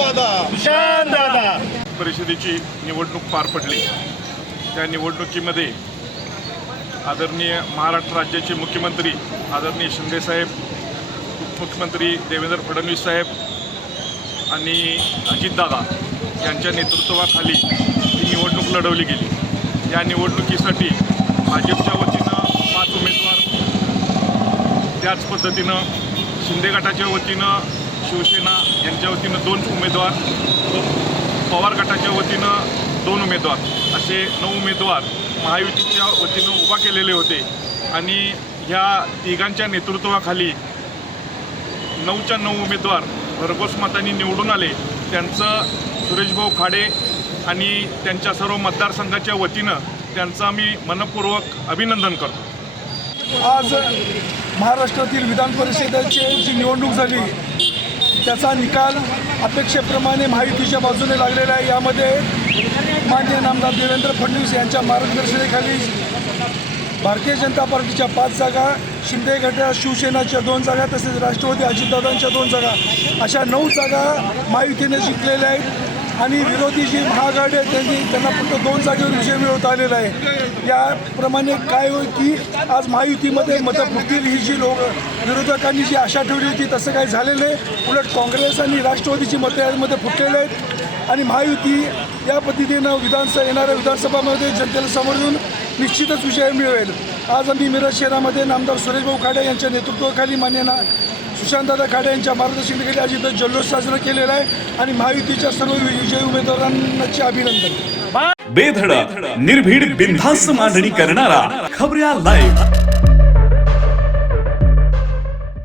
वादा परिषदेची निवडणूक पार पडली. त्या निवडणुकीमध्ये आदरणीय महाराष्ट्र राज्याचे मुख्यमंत्री आदरणीय शिंदेसाहेब उपमुख्यमंत्री देवेंद्र फडणवीस साहेब आणि अजितदादा यांच्या नेतृत्वाखाली ही निवडणूक लढवली गेली. या निवडणुकीसाठी भाजपच्या वतीनं पाच उमेदवार त्याच पद्धतीनं शिंदे गटाच्या वतीनं शिवसेना यांच्या वतीनं दोन उमेदवार पवार गटाच्या वतीनं दोन उमेदवार असे नऊ उमेदवार महायुतीच्या वतीनं उभा केलेले होते. आणि ह्या तिघांच्या नेतृत्वाखाली नऊच्या नऊ उमेदवार भरघोस मतांनी निवडून आले. त्यांचं सुरेशभाऊ खाडे आणि त्यांच्या सर्व मतदारसंघाच्या वतीनं त्यांचं आम्ही मनपूर्वक अभिनंदन करतो. आज महाराष्ट्रातील विधान परिषदेची जी निवडणूक झाली त्याचा निकाल अपेक्षेप्रमाणे महायुतीच्या बाजूने लागलेला आहे. यामध्ये मान्य नामदार देवेंद्र फडणवीस यांच्या मार्गदर्शनाखाली भारतीय जनता पार्टीच्या पाच जागा शिंदे गटा शिवसेनाच्या दोन जागा तसेच राष्ट्रवादी अजितदादांच्या दोन जागा अशा नऊ जागा महायुतीने जिंकलेल्या आहेत. आणि विरोधी जी महागाडी आहे त्यांनी त्यांना फक्त दोन जागेवर विजय मिळवता आलेला आहे. याप्रमाणे काय होईल की आज महायुतीमध्ये मतं फुटतील ही जी लोक विरोधकांनी जी आशा ठेवली होती तसं काही झालेलं आहे. उलट काँग्रेस आणि राष्ट्रवादीची मतं यामध्ये फुटलेले आहेत. आणि महायुती या पद्धतीनं विधानसभा येणाऱ्या विधानसभामध्ये जनतेला समोर येऊन निश्चितच विजय मिळवेल. आज आम्ही मिरज शहरामध्ये नामदार सुरेशभाऊ खाडे यांच्या नेतृत्वाखाली मान्य ना सुशांतदादा खाडे यांच्या मार्गदर्शनाखाली आज इथं जल्लोष साजरा केलेला आहे आणि महायुतीच्या सर्व विजयी उमेदवारांचे अभिनंदन. बेधडक निर्भीड बिनधास्त मांडणी करणारा खबऱ्या लाईव्ह